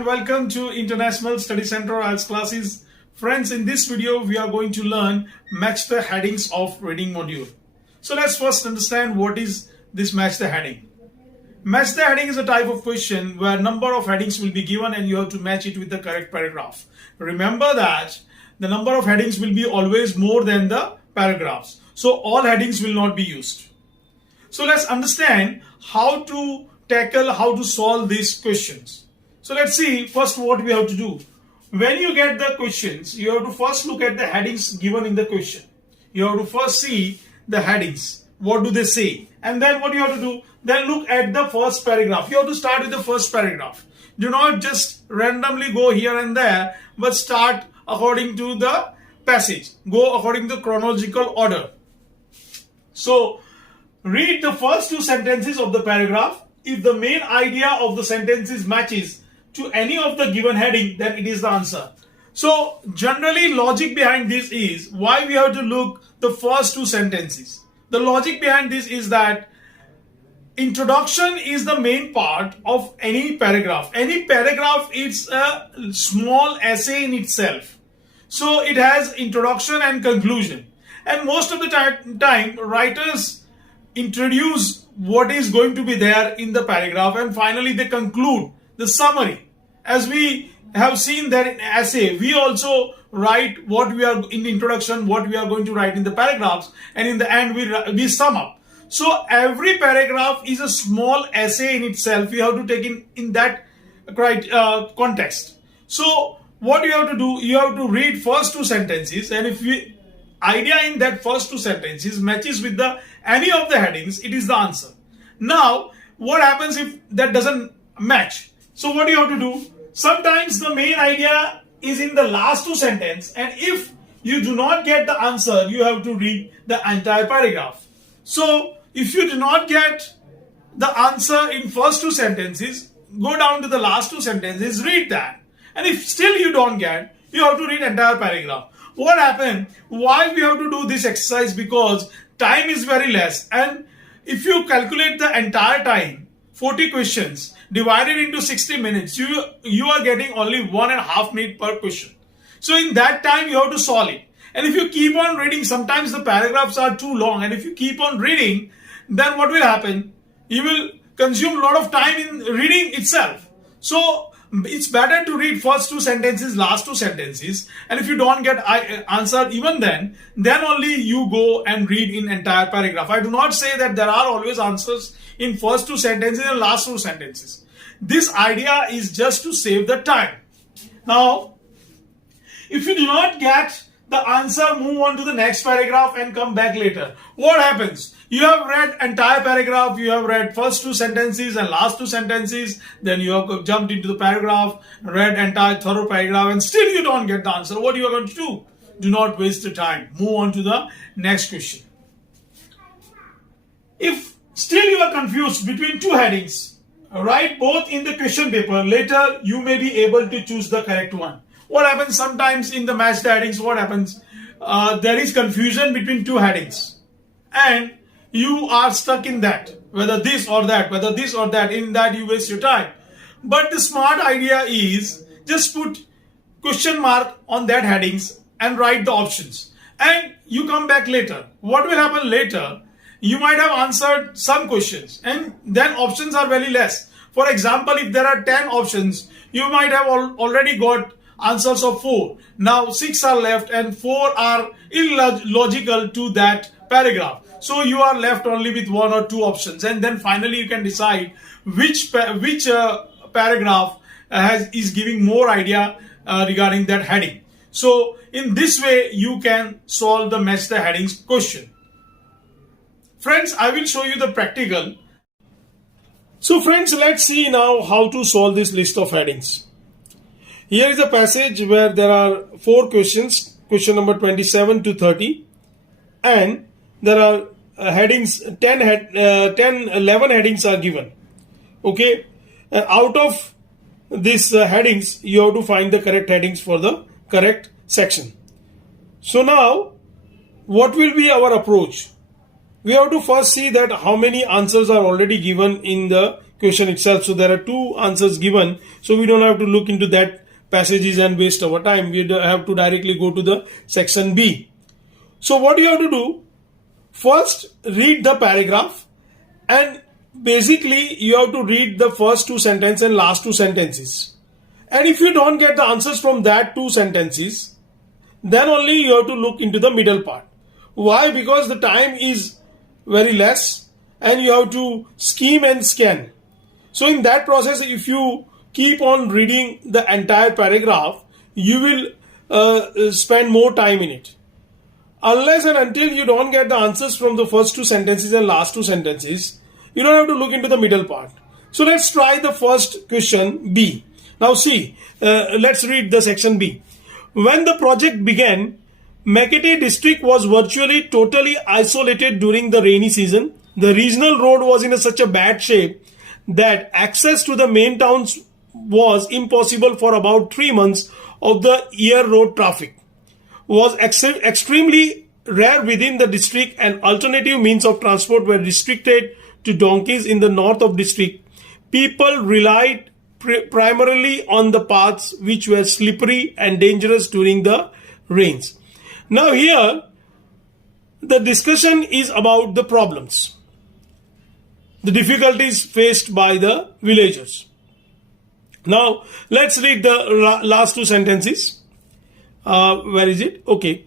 and welcome to International Study Center Ielts classes. Friends, in this video we are going to learn match the headings of reading module. So let's first understand what is this match the heading. Match the heading is a type of question where number of headings will be given and you have to match it with the correct paragraph. Remember that the number of headings will be always more than the paragraphs. So all headings will not be used. So let's understand how to tackle, how to solve these questions. So let's see first what we have to do. When you get the questions, you have to first look at the headings given in the question. You have to first see the headings. What do they say? And then what you have to do? Then look at the first paragraph. You have to start with the first paragraph. Do not just randomly go here and there, but start according to the passage. Go according to the chronological order. So read the first two sentences of the paragraph. If the main idea of the sentences matches to any of the given heading, then it is the answer. So generally logic behind this is why we have to look the first two sentences. The logic behind this is that introduction is the main part of any paragraph. Any paragraph is a small essay in itself. So it has introduction and conclusion. And most of the time writers introduce what is going to be there in the paragraph and finally they conclude the summary. As we have seen that in essay, we also write what we are in the introduction, what we are going to write in the paragraphs, and in the end we sum up. So every paragraph is a small essay in itself. You have to take in that context. So what you have to do, you have to read first two sentences, and if we idea in that first two sentences matches with the any of the headings, it is the answer. Now what happens if that doesn't match? So what do you have to do? Sometimes the main idea is in the last two sentences, and if you do not get the answer, you have to read the entire paragraph. So if you do not get the answer in first two sentences, go down to the last two sentences, read that, and if still you don't get, you have to read entire paragraph. What happened? Why we have to do this exercise? Because time is very less, and if you calculate the entire time, 40 questions divided into 60 minutes, you are getting only 1.5 minutes per question. So in that time you have to solve it. And if you keep on reading, sometimes the paragraphs are too long, and if you keep on reading, then what will happen? You will consume a lot of time in reading itself. So it's better to read first two sentences, last two sentences, and if you don't get answer even then only you go and read in entire paragraph. I do not say that there are always answers in first two sentences and last two sentences. This idea is just to save the time. Now, if you do not get the answer, move on to the next paragraph and come back later. What happens? You have read entire paragraph, you have read first two sentences and last two sentences, then you have jumped into the paragraph, read entire thorough paragraph, and still you don't get the answer. What you are going to do? Do not waste the time. Move on to the next question. If still you are confused between two headings, write both in the question paper. Later you may be able to choose the correct one. What happens sometimes in the match the headings? What happens? There is confusion between two headings, and you are stuck in that, whether this or that, whether this or that. In that you waste your time. But the smart idea is just put question mark on that headings and write the options, and you come back later. What will happen later? You might have answered some questions and then options are very less. For example, if there are 10 options, you might have already got answers of 4. Now 6 are left and 4 are illogical to that paragraph. So you are left only with 1 or 2 options, and then finally you can decide which paragraph is giving more idea regarding that heading. So in this way you can solve the match the headings question. Friends, I will show you the practical. So friends, let's see now how to solve this list of headings. Here is a passage where there are 4 questions, question number 27 to 30, and there are headings, 11 headings are given. Okay, and out of these headings, you have to find the correct headings for the correct section. So now, what will be our approach? We have to first see that how many answers are already given in the question itself. So there are two answers given. So we don't have to look into that passages and waste our time. We have to directly go to the section B. So what you have to do, first read the paragraph, and basically you have to read the first two sentences and last two sentences. And if you don't get the answers from that two sentences, then only you have to look into the middle part. Why? Because the time is very less and you have to skim and scan. So in that process, if you keep on reading the entire paragraph, you will spend more time in it. Unless and until you don't get the answers from the first two sentences and last two sentences, you don't have to look into the middle part. So let's try the first question, B. Now see, let's read the section B. When the project began, Makete district was virtually totally isolated during the rainy season. The regional road was in such a bad shape that access to the main towns was impossible for about 3 months of the year. Road traffic was extremely rare within the district, and alternative means of transport were restricted to donkeys in the north of district. People relied primarily on the paths which were slippery and dangerous during the rains. Now here the discussion is about the problems, the difficulties faced by the villagers. Now let's read the last two sentences. Where is it? Okay.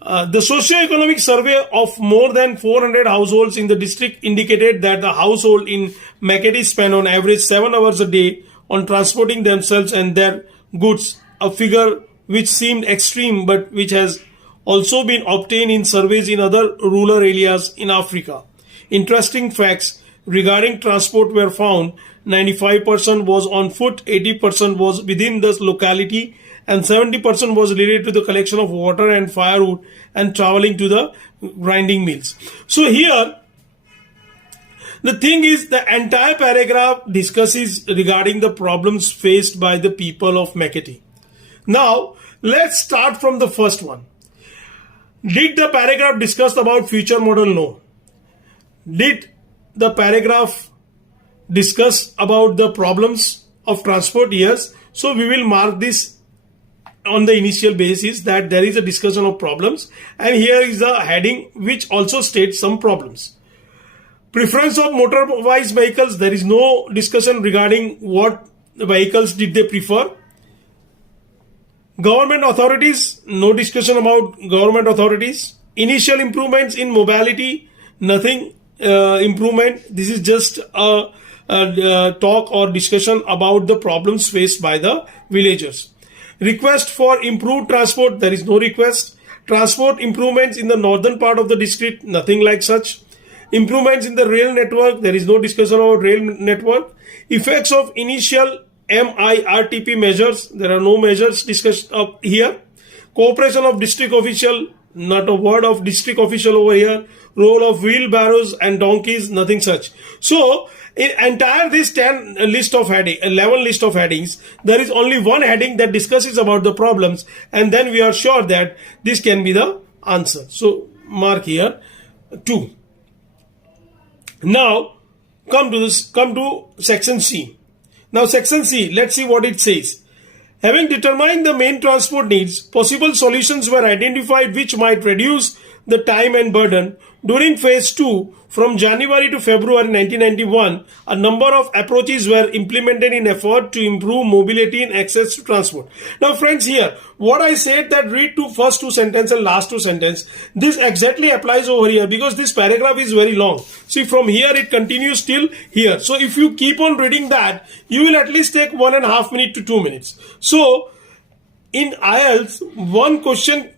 The socio-economic survey of more than 400 households in the district indicated that the household in Makete spend on average 7 hours a day on transporting themselves and their goods, a figure which seemed extreme but which has also been obtained in surveys in other rural areas in Africa. Interesting facts regarding transport were found. 95% was on foot, 80% was within the locality, and 70% was related to the collection of water and firewood and traveling to the grinding mills. So here the thing is, the entire paragraph discusses regarding the problems faced by the people of Makete. Now let's start from the first one. Did the paragraph discuss about future model? No. Did the paragraph discuss about the problems of transport? Yes. So we will mark this on the initial basis that there is a discussion of problems, and here is the heading which also states some problems. Preference of motorized vehicles, there is no discussion regarding what vehicles did they prefer. Government authorities, no discussion about government authorities. Initial improvements in mobility, nothing improvement. This is just a talk or discussion about the problems faced by the villagers. Request for improved transport, there is no request. Transport improvements in the northern part of the district, nothing like such. Improvements in the rail network, there is no discussion about rail network. Effects of initial MIRTP measures, there are no measures discussed up here. Cooperation of district official, not a word of district official over here. Role of wheelbarrows and donkeys, nothing such. So in entire this 11 list of headings, there is only one heading that discusses about the problems, and then we are sure that this can be the answer. So mark here 2. Now come to section C. Now section C, let's see what it says. Having determined the main transport needs, possible solutions were identified which might reduce the time and burden. During phase 2, from January to February 1991, a number of approaches were implemented in effort to improve mobility and access to transport. Now friends, here what I said, that read to first two sentences and last two sentences, this exactly applies over here because this paragraph is very long. See, from here it continues till here. So if you keep on reading that, you will at least take 1.5 minutes to 2 minutes. So in Ielts, one question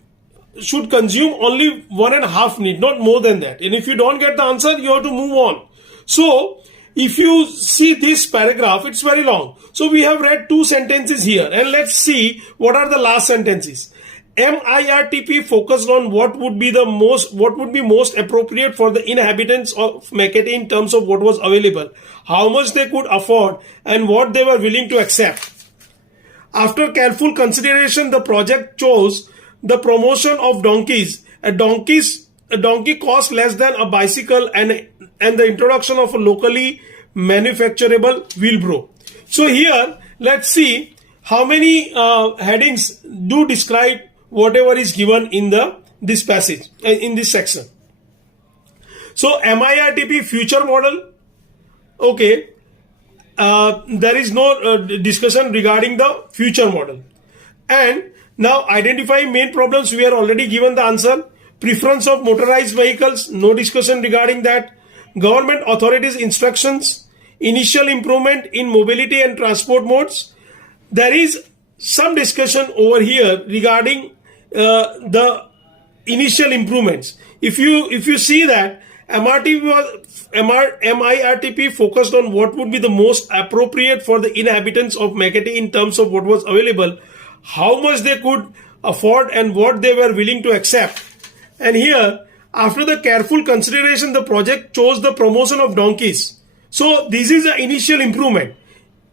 should consume only 1.5 minutes, not more than that. And if you don't get the answer, you have to move on. So if you see this paragraph, it's very long. So we have read 2 sentences here, and let's see what are the last sentences. MIRTP focused on what would be most appropriate for the inhabitants of Makete in terms of what was available, how much they could afford, and what they were willing to accept. After careful consideration, the project chose the promotion of donkeys. A donkey costs less than a bicycle, and the introduction of a locally manufacturable wheelbarrow. So here let's see how many headings do describe whatever is given in this passage in this section. So MIRTP future model, okay, there is no discussion regarding the future model. And now identify main problems, we are already given the answer. Preference of motorized vehicles, no discussion regarding that. Government authorities instructions, initial improvement in mobility and transport modes. There is some discussion over here regarding the initial improvements. If you see that MIRTP focused on what would be the most appropriate for the inhabitants of Makati in terms of what was available, how much they could afford and what they were willing to accept. And here, after the careful consideration, the project chose the promotion of donkeys. So this is the initial improvement.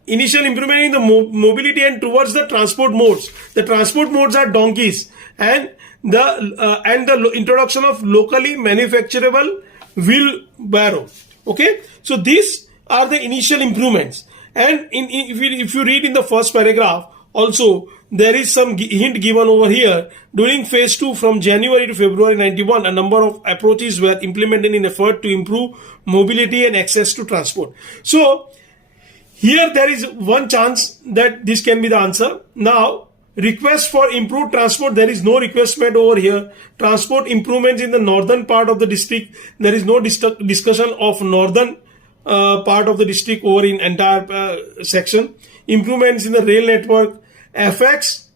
Initial improvement in the mobility and towards the transport modes. The transport modes are donkeys and the introduction of locally manufacturable wheelbarrow. Okay, so these are the initial improvements. And if you read in the first paragraph, also there is some hint given over here. During phase 2 from January to February 91, a number of approaches were implemented in effort to improve mobility and access to transport. So here there is one chance that this can be the answer. Now, request for improved transport, there is no request made over here. Transport improvements in the northern part of the district, there is no discussion of northern part of the district over in entire section. Improvements in the rail network, effects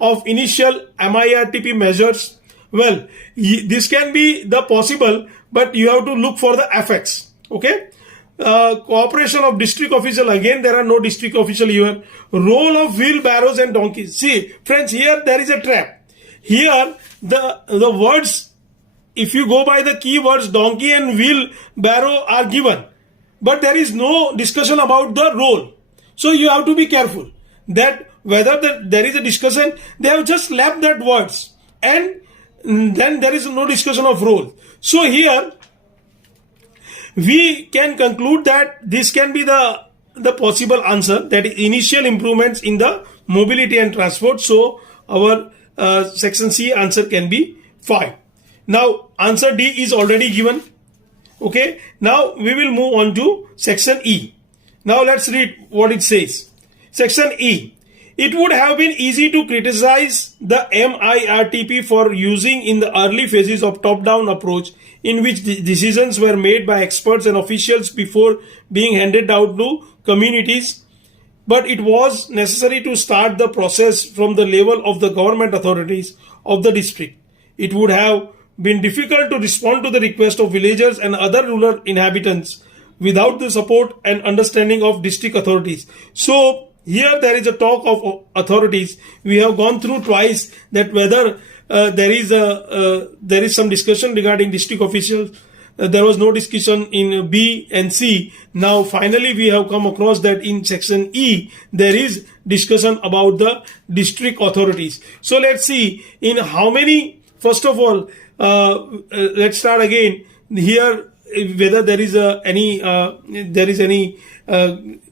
of initial MIRTP measures. Well, this can be the possible, but you have to look for the effects. Okay. Cooperation of district official, again there are no district official here. Role of wheelbarrows and donkeys. See friends, here there is a trap. Here the words, if you go by the keywords, donkey and wheelbarrow are given, but there is no discussion about the role. So you have to be careful that whether there is a discussion, they have just slapped that words and then there is no discussion of role. So here we can conclude that this can be the possible answer, that is initial improvements in the mobility and transport. So our section C answer can be 5. Now answer D is already given. Okay, now we will move on to section E. Now let's read what it says. Section E. It would have been easy to criticize the MIRTP for using in the early phases of top-down approach in which the decisions were made by experts and officials before being handed out to communities. But it was necessary to start the process from the level of the government authorities of the district. It would have been difficult to respond to the request of villagers and other rural inhabitants without the support and understanding of district authorities. So here there is a talk of authorities. We have gone through twice that whether there is some discussion regarding district officials. There was no discussion in B and C. Now finally we have come across that in section E there is discussion about the district authorities. So let's see in how many. First of all, let's start again here. Whether there is any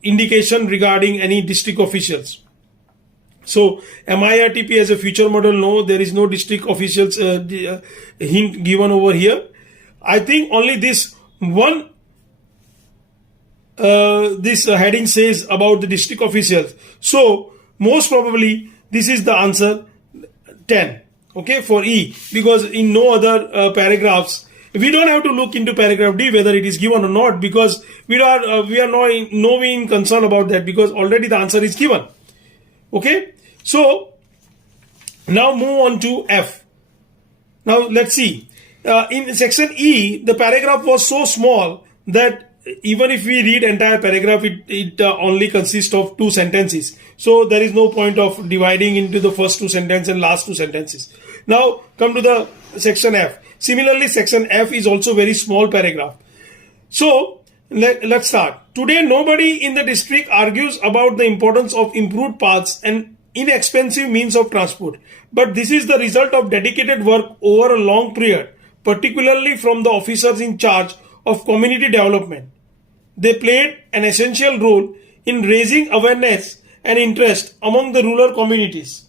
indication regarding any district officials. So MIRTP as a future model, no, there is no district officials hint given over here. I think only this one this heading says about the district officials. So most probably this is the answer 10. Okay, for E, because in no other paragraphs. We don't have to look into paragraph D whether it is given or not, because we are no way in concern about that, because already the answer is given. Okay, so now move on to F. Now let's see. In section E, the paragraph was so small that even if we read entire paragraph, it only consists of 2 sentences. So there is no point of dividing into the first 2 sentences and last 2 sentences. Now come to the section F. Similarly, section F is also very small paragraph. So let's start. Today, nobody in the district argues about the importance of improved paths and inexpensive means of transport. But this is the result of dedicated work over a long period, particularly from the officers in charge of community development. they played an essential role in raising awareness and interest among the rural communities.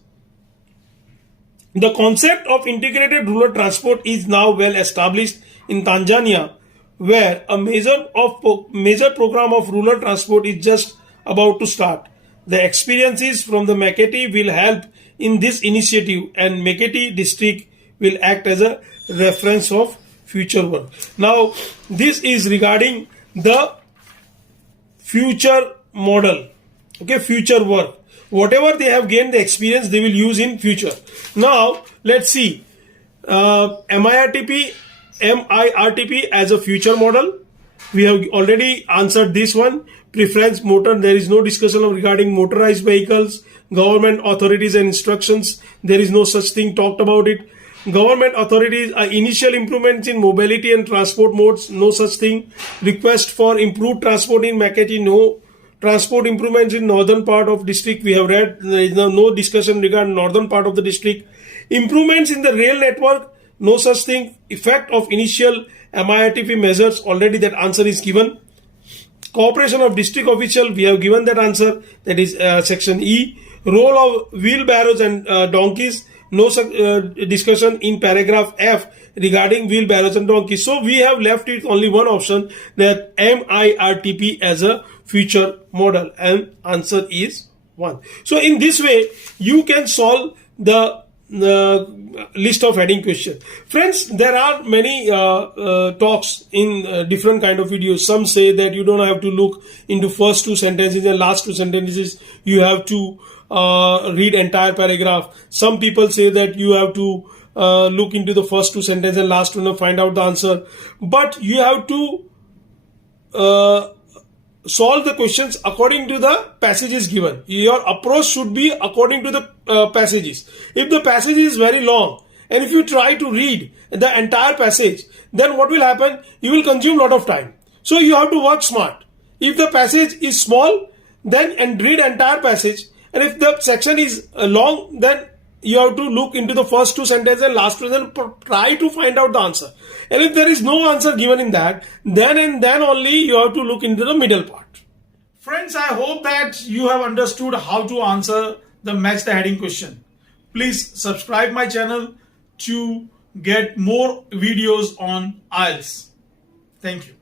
The concept of integrated rural transport is now well established in Tanzania, where a major program of rural transport is just about to start. The experiences from the Makati will help in this initiative, and Makati district will act as a reference of future work. Now, this is regarding the future model, okay, future work. Whatever they have gained the experience, they will use in future. Now, let's see. MIRTP as a future model. We have already answered this one. Preference motor, there is no discussion regarding motorized vehicles. Government authorities and instructions, there is no such thing talked about it. Government authorities are initial improvements in mobility and transport modes, no such thing. Request for improved transport in Makati, no. Transport improvements in northern part of district, we have read, there is no discussion regarding northern part of the district. Improvements in the rail network, no such thing. Effect of initial MIRTP measures, already that answer is given. Cooperation of district official, we have given that answer, that is section E. Role of wheelbarrows and donkeys, no discussion in paragraph F regarding wheelbarrows and donkeys. So we have left it only one option, that MIRTP as a future model, and answer is 1. So in this way you can solve the list of heading question. Friends, there are many talks in different kind of videos. Some say that you don't have to look into first 2 sentences and last 2 sentences, you have to read entire paragraph. Some people say that you have to look into the first 2 sentences and last one and find out the answer. But you have to solve the questions according to the passages given. Your approach should be according to the passages. If the passage is very long and if you try to read the entire passage, then what will happen? You will consume a lot of time. So you have to work smart. If the passage is small, then and read entire passage. And if the section is long, then you have to look into the first 2 sentences and last 2 and try to find out the answer. And if there is no answer given in that, then and then only you have to look into the middle part. Friends, I hope that you have understood how to answer the match the heading question. Please subscribe my channel to get more videos on IELTS. Thank you.